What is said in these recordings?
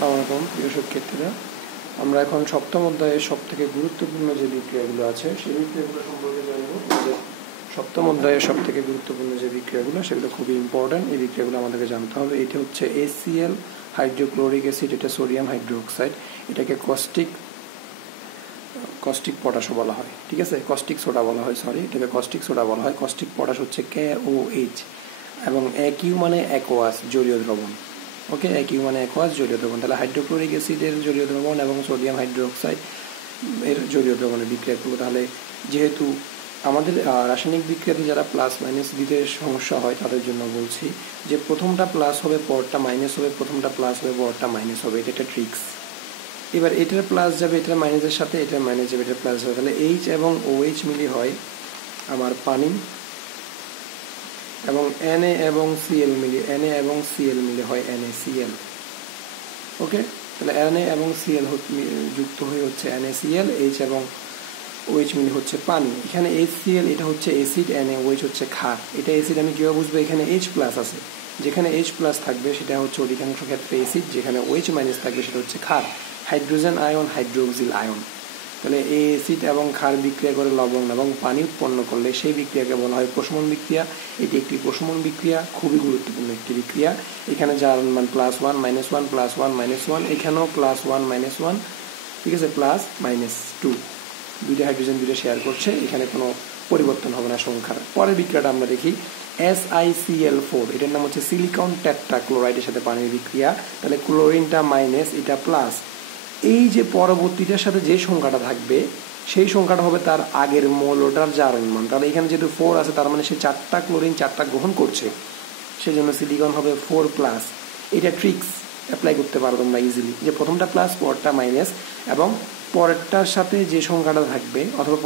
আসসালামু আলাইকুম প্রিয় শিক্ষার্থীরা, আমরা এখন সপ্তম অধ্যায়ের সবথেকে গুরুত্বপূর্ণ যে বিক্রিয়াগুলো আছে সেই বিক্রিয়াগুলো সম্পর্কে জানবো। সপ্তম অধ্যায়ের সবথেকে গুরুত্বপূর্ণ যে বিক্রিয়াগুলো সেগুলো খুবই ইম্পর্টেন্ট। এই বিক্রিয়াগুলো আমাদেরকে জানতে হবে। এটা হচ্ছে HCl হাইড্রোক্লোরিক অ্যাসিড, এটা সোডিয়াম হাইড্রোক্সাইড, এটাকে কস্টিক পটাশও বলা হয়, ঠিক আছে, কস্টিক সোডা বলা হয়, এটাকে কস্টিক সোডা বলা হয়। কস্টিক পটাশ হচ্ছে KOH এবং AQ মানে অ্যাকোয়াস, জলীয় দ্রবণ। ওকে, AQ মানে অ্যাকোয়াস, জলীয় দ্রবণ। তাহলে হাইড্রোক্লোরিক অ্যাসিডের জলীয় দ্রবণ এবং সোডিয়াম হাইড্রোক্সাইড এর জলীয় দ্রবণের বিক্রিয়া করবো। তাহলে যেহেতু আমাদের রাসায়নিক বিক্রিয়াতে যারা প্লাস মাইনাস দিতে সমস্যা হয় তাদের জন্য বলছি যে প্রথমটা প্লাস হবে, পরটা মাইনাস হবে, প্রথমটা প্লাস হবে, পরটা মাইনাস হবে। এটা একটা ট্রিক্স। এবার এটার প্লাস যাবে এটার মাইনাসের সাথে, এটার মাইনাস যাবে এটার প্লাস হবে। তাহলে H এবং OH মিলি হয় আমার পানি, এবং Na এবং Cl মিলে হয় NaCl। ওকে, তাহলে Na এবং Cl যুক্ত হয়ে হচ্ছে NaCl, H এবং OH মিলে হচ্ছে পানি। এখানে HCl এটা হচ্ছে অ্যাসিড, NaOH হচ্ছে ক্ষার। এটা অ্যাসিড আমি কীভাবে বুঝবো? এখানে H প্লাস আছে, যেখানে H প্লাস থাকবে সেটা হচ্ছে অধিকাংশ ক্ষেত্রে অ্যাসিড, যেখানে OH মাইনাস থাকবে সেটা হচ্ছে ক্ষার, হাইড্রোজেন আয়ন, হাইড্রোক্সিল আয়ন। তাহলে এই অ্যাসিড এবং ক্ষার বিক্রিয়া করে লবণ এবং পানি উৎপন্ন করলে সেই বিক্রিয়াকে বলা হয় প্রশমন বিক্রিয়া। এটি একটি প্রশমন বিক্রিয়া, খুবই গুরুত্বপূর্ণ একটি বিক্রিয়া। এখানে যার মান +1 -1 +1 -1, এখানেও +1 -1, ঠিক আছে, +-2, দুইটা হাইড্রোজেন দুইটা শেয়ার করছে, এখানে কোনো পরিবর্তন হবে না সংখ্যার। পরের বিক্রিয়াটা আমরা দেখি SiCl4, এটার নাম হচ্ছে সিলিকন টেট্রাক্লোরাইডের সাথে পানির বিক্রিয়া। তাহলে ক্লোরিনটা মাইনাস, এটা প্লাস। এই যে পরবর্তীটার সাথে যে সংখ্যাটা থাকবে সেই সংখ্যাটা হবে তার আগের মৌলটার জারণ মান। তাহলে এখানে যেহেতু 4 আছে তার মানে সে 4টা ক্লোরিন 4টা গ্রহণ করছে, সেজন্য সিলিকন হবে 4+। এটা ট্রিক্স অ্যাপ্লাই করতে পারো তোমরা ইজিলি, যে প্রথমটা প্লাস পরটা মাইনাস, এবং পরেরটার সাথে যে সংখ্যাটা থাকবে অথবা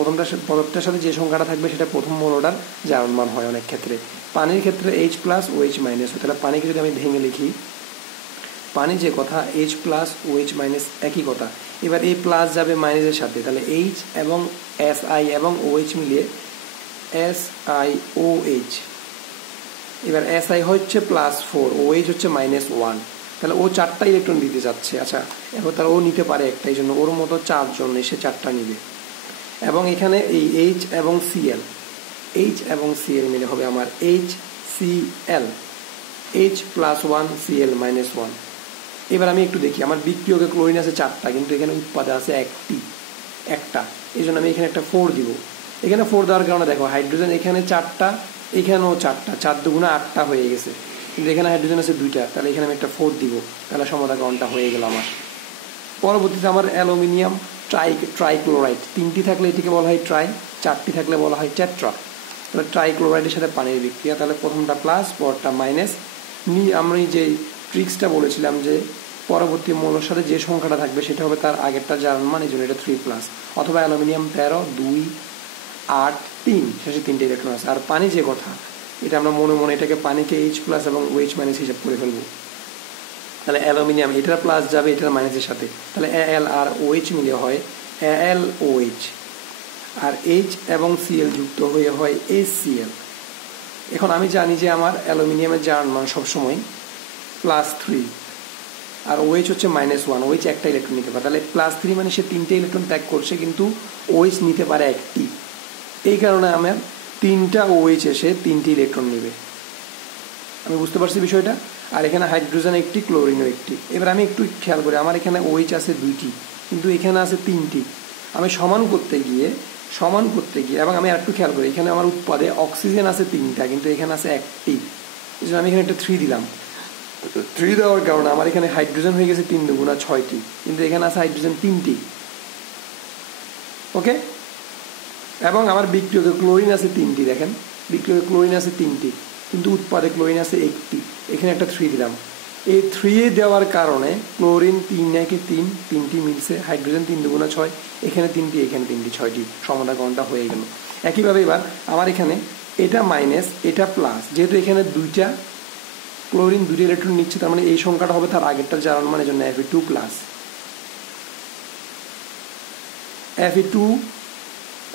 পরেরটার সাথে যে সংখ্যাটা থাকবে সেটা প্রথম মৌলটার জারণ মান হয় অনেক ক্ষেত্রে। পানির ক্ষেত্রে H+, OH- হয়। তাহলে পানিকে যদি আমি ভেঙে লিখি, পানি যে কথা, H+, OH- একই কথা। এবার এই প্লাস যাবে মাইনাসের সাথে, তাহলে H এবং Si এবং OH মিলিয়ে SiOH। এবার Si হচ্ছে +4, OH হচ্ছে -1, তাহলে ও 4টা ইলেকট্রন দিতে যাচ্ছে। আচ্ছা, এবার তাহলে ও নিতে পারে একটা, এই জন্য ওর মতো 4 জন এসে 4টা নিবে। এবং এখানে এই H এবং Cl মিলে হবে আমার HCl, H+1 Cl -1। এবার আমি একটু দেখি, আমার বিক্রিয়কে ক্লোরিন আছে 4টা, কিন্তু এখানে উৎপাদে আছে একটা, এই জন্য আমি এখানে একটা 4 দিব। এখানে 4 দেওয়ার কারণে দেখো হাইড্রোজেন এখানে 4টা, এখানেও 4টা, 4 দুগুণে 8টা হয়ে গেছে, কিন্তু এখানে হাইড্রোজেন আছে 2টা, তাহলে এখানে আমি একটা 4 দিব, তাহলে সমাধানটা হয়ে গেল আমার। পরবর্তীতে আমার অ্যালুমিনিয়াম ট্রাইক্লোরাইড, 3টি থাকলে এটিকে বলা হয় ট্রাই, 4টি থাকলে বলা হয় টেট্রা। তাহলে ট্রাইক্লোরাইডের সাথে পানির বিক্রিয়া, তাহলে প্রথমটা প্লাস পরটা মাইনাস। আমি যে ট্রিক্সটা বলেছিলাম যে পরবর্তী মৌলের সাথে যে সংখ্যাটা থাকবে সেটা হবে তার আগেরটা জারণ মান, এই জন্য এটা 3+। অথবা অ্যালুমিনিয়াম 13, 2, 8, 3, শেষে 3টে ইলেকট্রন আছে। আর পানি যে কথা, এটা আমরা মনে এটাকে পানিকে H+ এবং OH- হিসাব করে ফেলবো। তাহলে অ্যালুমিনিয়াম এটার প্লাস যাবে এটার মাইনাসের সাথে, তাহলে Al আর OH মিলে হয় AlOH, আর H এবং Cl যুক্ত হয়ে হয় HCl। এখন আমি জানি যে আমার অ্যালুমিনিয়ামের জারণ মান সবসময় +3, আর OH হচ্ছে -1, OH একটা ইলেকট্রন নিতে পারে। তাহলে +3 মানে সে 3টে ইলেকট্রন ত্যাগ করছে, কিন্তু OH নিতে পারে একটি। এই কারণে আমার 3টা OH এসে 3টি ইলেকট্রন নেবে। আমি বুঝতে পারছি বিষয়টা। আর এখানে হাইড্রোজেন একটি, ক্লোরিনও একটি। এবার আমি একটু খেয়াল করি, আমার এখানে OH আছে 2টি, কিন্তু এখানে আছে 3টি। আমি সমান করতে গিয়ে এবং আমি আরেকটু খেয়াল করি, এখানে আমার উৎপাদে অক্সিজেন আছে 3টা, কিন্তু এখানে আছে একটি, এই জন্য আমি এখানে একটা 3 দিলাম। 3 দেওয়ার কারণে আমার এখানে হাইড্রোজেন হয়ে গেছে 3 দুগুণা 6টি, কিন্তু এখানে আছে হাইড্রোজেন 3টি। ওকে, এবং আমার বিক্রিয়কে ক্লোরিন আছে 3টি, দেখেন বিক্রিয়কে ক্লোরিন আছে 3টি, কিন্তু উৎপাদে ক্লোরিন আছে একটি, এখানে একটা 3 দিলাম। এই 3 দেওয়ার কারণে ক্লোরিন 3 নাকি 3টি মিলছে, হাইড্রোজেন 3 দুগুণা 6, এখানে 3টি, এখানে 3টি, 6টি, সমাধানটা হয়ে গেল। একইভাবে এবার আমার এখানে এটা মাইনাস এটা প্লাস, যেহেতু এখানে 2টা ক্লোরিন 2টি ইলেকট্রন নিচ্ছে, তার মানে এই সংখ্যাটা হবে তার আগেরটার জারণ মান, এই জন্য Fe2+। Fe2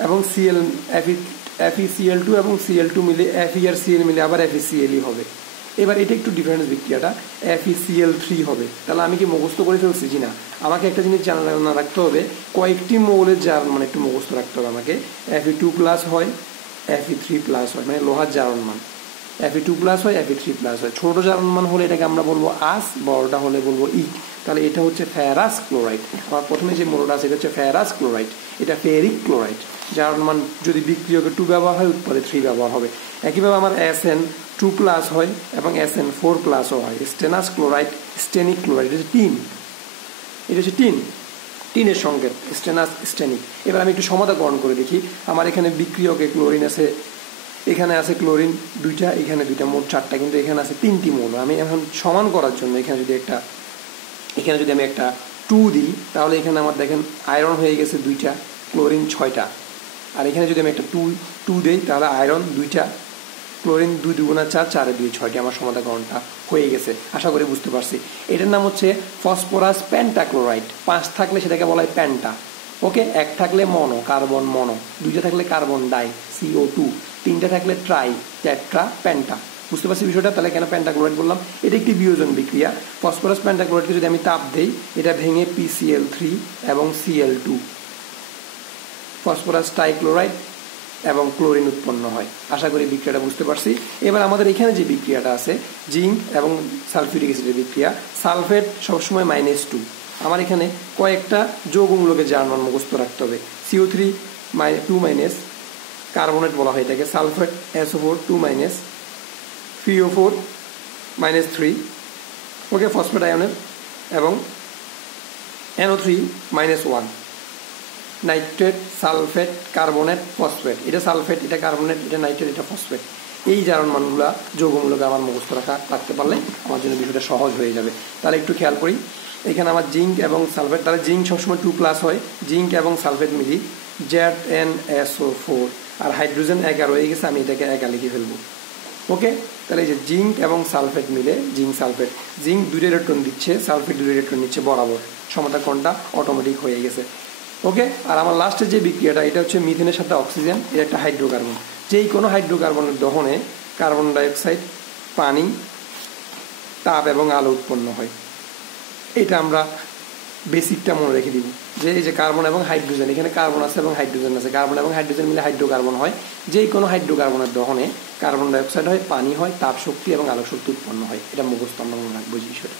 এবং FeCl2 এবং Cl2 মিলে Fe আর Cl মিলে আবার FeCl হবে। এবার এটা একটু ডিফারেন্স বিক্রিয়াটা FeCl3 হবে। তাহলে আমি কি মুখস্থ করে ফেলছি জি না, আমাকে একটা জিনিস জানা রাখতে হবে, কয়েকটি মৌলের জারণ মান একটু মুখস্থ রাখতে হবে আমাকে। Fe2+ হয়, Fe3+ হয়, মানে লোহার জারণ মান। Fe2+ হয়, Fe3+ হয়। ছোট জারণ মান হলে এটাকে আমরা বলবো আস, বড়টা হলে বলবো ই। তাহলে এটা হচ্ছে ফেরাস ক্লোরাইড। আমার প্রথমে যে মৌলটা আছে এটা হচ্ছে ফেরাস ক্লোরাইড, এটা ফেরিক ক্লোরাইড। জারণ মান যদি বিক্রিয়কে 2 ব্যবহার হয়, উৎপাদে 3 ব্যবহার হবে। একইভাবে আমার Sn2+ হয় এবং Sn4+ও হয়। স্টেনাস ক্লোরাইড, স্টেনিক ক্লোরাইড, এটা হচ্ছে টিন, এটা হচ্ছে টিনের সংকেত, স্টেনাস স্টেনিক। এবার আমি একটু সমাধাকরণ করে দেখি। আমার এখানে বিক্রিয়কে ক্লোরিন আছে, এখানে আছে ক্লোরিন 2টা, এখানে 2টা, মোট 4টা, কিন্তু এখানে আছে 3টি মৌল। আমি এখন সমান করার জন্য এখানে যদি আমি একটা 2 দিই, তাহলে এখানে আমার দেখেন আয়রন হয়ে গেছে 2টা, ক্লোরিন 6টা। আর এখানে যদি আমি একটা 2 দিই, তাহলে আয়রন 2টা, ক্লোরিন 2 × 4, 4 × 2 6টি। আমার সমাধাকরণটা হয়ে গেছে, আশা করি বুঝতে পারছি। এটার নাম হচ্ছে ফসফরাস পেন্টাক্লোরাইড। 5 থাকলে সেটাকে বলা হয় পেন্টা, ওকে। 1 থাকলে মনো, কার্বন মনো। 2টা থাকলে কার্বন ডাই, CO2। 3টা থাকলে ট্রাই, টেট্রা, পেন্টা। বুঝতে পারছি বিষয়টা? তাহলে কেন পেন্টাক্লোরাইড বললাম? এটা একটি বিয়োজন বিক্রিয়া। ফসফরাস পেন্টাক্লোরাইডকে যদি আমি তাপ দেই, এটা ভেঙে PCl3 এবং Cl2, ফসফরাস ট্রাইক্লোরাইড এবং ক্লোরিন উৎপন্ন হয়। আশা করি বিক্রিয়াটা বুঝতে পারছি। এবার আমাদের এখানে যে বিক্রিয়াটা আছে, জিঙ্ক এবং সালফিউরিক অ্যাসিডের বিক্রিয়া, সালফেট সবসময় -2। আমার এখানে কয়েকটা যৌগমূলকের জারণ মান মুখস্থ রাখতে হবে। CO3 2-, কার্বনেট বলা হয় এটাকে। সালফেট SO4 2-, PO4 -3, ওকে, ফসফেট আয়নের, এবং NO3 -1। Nitrate, sulphate, carbonate, phosphate. এটা সালফেট, এটা কার্বনেট, এটা নাইট্রেট, এটা ফসফেট। এই জারণ মানগুলো যৌগমূলকে আমার মুখস্থ রাখতে পারলে আমার জন্য বিষয়টা সহজ হয়ে যাবে। তাহলে একটু খেয়াল করি, এখানে আমার জিঙ্ক এবং সালফেট, তাহলে জিঙ্ক সবসময় 2+ হয়। জিঙ্ক এবং সালফেট মিলি ZnSO4, আর হাইড্রোজেন 11 হয়ে গেছে, আমি এটাকে 1 লিখে ফেলবো, ওকে। তাহলে এই যে জিঙ্ক এবং সালফেট মিলে জিঙ্ক সালফেট, জিঙ্ক 2 ইলেকট্রন দিচ্ছে, সালফেট 2 ইলেকট্রন নিচ্ছে বরাবর, সমাধাকরণটা অটোমেটিক হয়ে গেছে, ওকে। আর আমার লাস্টের যে বিক্রিয়াটা, এটা হচ্ছে মিথেনের সাথে অক্সিজেন, এটা একটা হাইড্রোকার্বন। যেই কোনো হাইড্রোকার্বনের দহনে কার্বন ডাইঅক্সাইড, পানি, তাপ এবং আলো উৎপন্ন হয়। এটা আমরা বেসিকটা মনে রেখে দিব, যে এই যে কার্বন এবং হাইড্রোজেন, এখানে কার্বন আছে এবং হাইড্রোজেন আছে, কার্বন এবং হাইড্রোজেন মিলে হাইড্রোকার্বন হয়। যেই কোনো হাইড্রোকার্বনের দহনে কার্বন ডাইঅক্সাইড হয়, পানি হয়, তাপ শক্তি এবং আলোক শক্তি উৎপন্ন হয়। এটা মুখস্থ আমরা মনে রাখবো বিষয়টা।